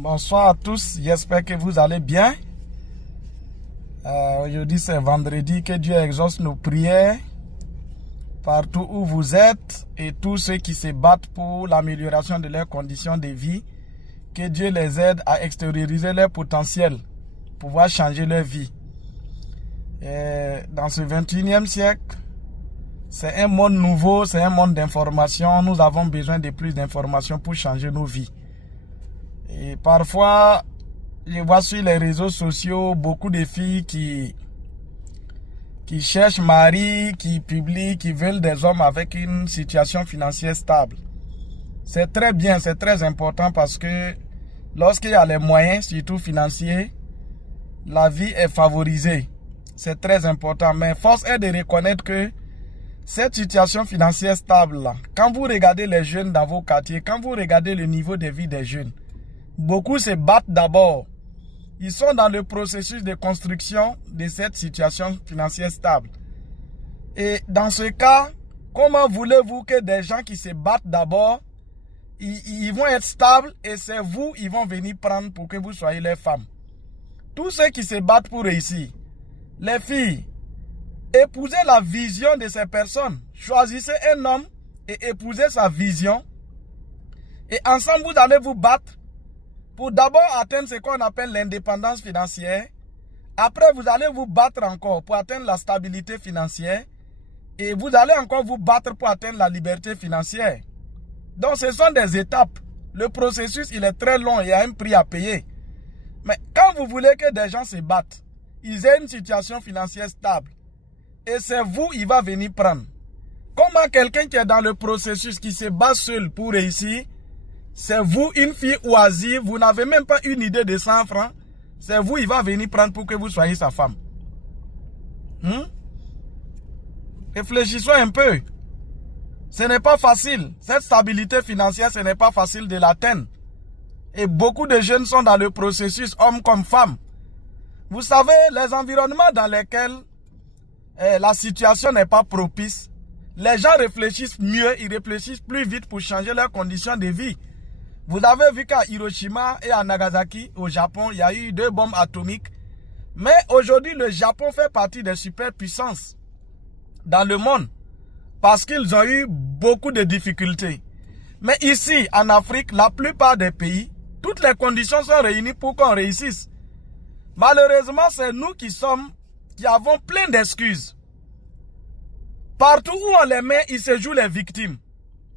Bonsoir à tous, j'espère que vous allez bien. Aujourd'hui c'est vendredi, que Dieu exauce nos prières partout où vous êtes et tous ceux qui se battent pour l'amélioration de leurs conditions de vie. Que Dieu les aide à extérioriser leur potentiel, pouvoir changer leur vie. Et dans ce 21e siècle, c'est un monde nouveau, c'est un monde d'information. Nous avons besoin de plus d'informations pour changer nos vies. Et parfois, je vois sur les réseaux sociaux beaucoup de filles qui cherchent mari, qui publient, qui veulent des hommes avec une situation financière stable. C'est très bien, c'est très important parce que lorsqu'il y a les moyens, surtout financiers, la vie est favorisée. C'est très important. Mais force est de reconnaître que cette situation financière stable-là, quand vous regardez les jeunes dans vos quartiers, quand vous regardez le niveau de vie des jeunes, beaucoup se battent d'abord. Ils sont dans le processus de construction de cette situation financière stable. Et dans ce cas, comment voulez-vous que des gens qui se battent d'abord, ils vont être stables et c'est vous, ils vont venir prendre pour que vous soyez les femmes. Tous ceux qui se battent pour réussir, les filles, épousez la vision de ces personnes. Choisissez un homme et épousez sa vision. Et ensemble, vous allez vous battre pour d'abord atteindre ce qu'on appelle l'indépendance financière. Après, vous allez vous battre encore pour atteindre la stabilité financière. Et vous allez encore vous battre pour atteindre la liberté financière. Donc, ce sont des étapes. Le processus, il est très long et il y a un prix à payer. Mais quand vous voulez que des gens se battent, ils aient une situation financière stable, et c'est vous, il va venir prendre. Comment quelqu'un qui est dans le processus, qui se bat seul pour réussir, c'est vous, une fille oisive, vous n'avez même pas une idée de 100 francs, c'est vous, il va venir prendre pour que vous soyez sa femme. Réfléchissons un peu. Ce n'est pas facile. Cette stabilité financière, ce n'est pas facile de l'atteindre. Et beaucoup de jeunes sont dans le processus, hommes comme femmes. Vous savez, les environnements dans lesquels la situation n'est pas propice, les gens réfléchissent mieux, ils réfléchissent plus vite pour changer leurs conditions de vie. Vous avez vu qu'à Hiroshima et à Nagasaki, au Japon, il y a eu 2 bombes atomiques. Mais aujourd'hui, le Japon fait partie des superpuissances dans le monde parce qu'ils ont eu beaucoup de difficultés. Mais ici, en Afrique, la plupart des pays, toutes les conditions sont réunies pour qu'on réussisse. Malheureusement, c'est nous qui avons plein d'excuses. Partout où on les met, ils se jouent les victimes.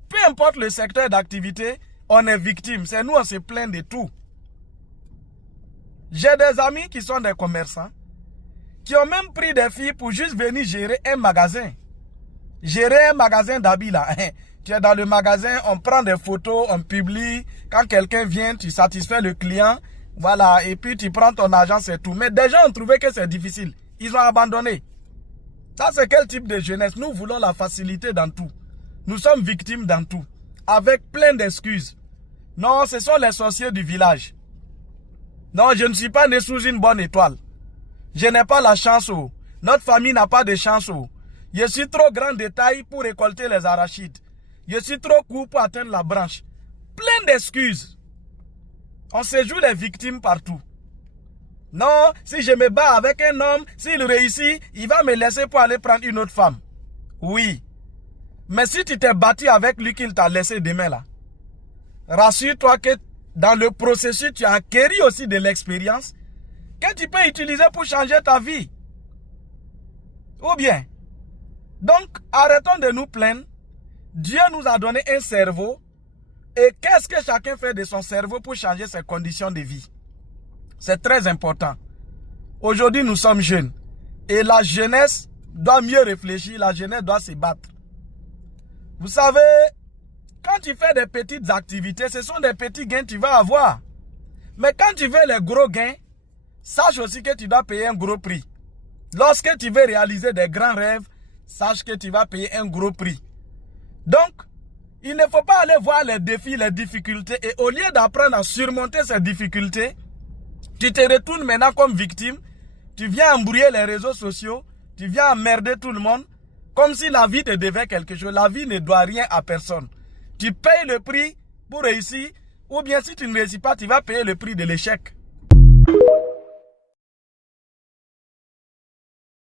Peu importe le secteur d'activité, on est victime. C'est nous, on se plaint de tout. J'ai des amis qui sont des commerçants, qui ont même pris des filles pour juste venir gérer un magasin. Gérer un magasin d'habits là. Tu es dans le magasin, on prend des photos, on publie. Quand quelqu'un vient, tu satisfais le client. Voilà, et puis tu prends ton argent, c'est tout. Mais des gens ont trouvé que c'est difficile. Ils ont abandonné. Ça, c'est quel type de jeunesse? Nous voulons la facilité dans tout. Nous sommes victimes dans tout. Avec plein d'excuses. Non, ce sont les sorciers du village. Non, je ne suis pas né sous une bonne étoile. Je n'ai pas la chance. Notre famille n'a pas de chance. Je suis trop grand de taille pour récolter les arachides. Je suis trop court pour atteindre la branche. Plein d'excuses. On se joue les victimes partout. Non, si je me bats avec un homme, s'il réussit, il va me laisser pour aller prendre une autre femme. Oui. Mais si tu t'es battu avec lui qu'il t'a laissé demain là, rassure-toi que dans le processus, tu as acquis aussi de l'expérience que tu peux utiliser pour changer ta vie. Ou bien, donc arrêtons de nous plaindre. Dieu nous a donné un cerveau. Et qu'est-ce que chacun fait de son cerveau pour changer ses conditions de vie? C'est très important. Aujourd'hui, nous sommes jeunes. Et la jeunesse doit mieux réfléchir. La jeunesse doit se battre. Vous savez, quand tu fais des petites activités, ce sont des petits gains que tu vas avoir. Mais quand tu veux les gros gains, sache aussi que tu dois payer un gros prix. Lorsque tu veux réaliser des grands rêves, sache que tu vas payer un gros prix. Donc, il ne faut pas aller voir les défis, les difficultés. Et au lieu d'apprendre à surmonter ces difficultés, tu te retournes maintenant comme victime. Tu viens embrouiller les réseaux sociaux. Tu viens emmerder tout le monde. Comme si la vie te devait quelque chose. La vie ne doit rien à personne. Tu payes le prix pour réussir. Ou bien si tu ne réussis pas, tu vas payer le prix de l'échec.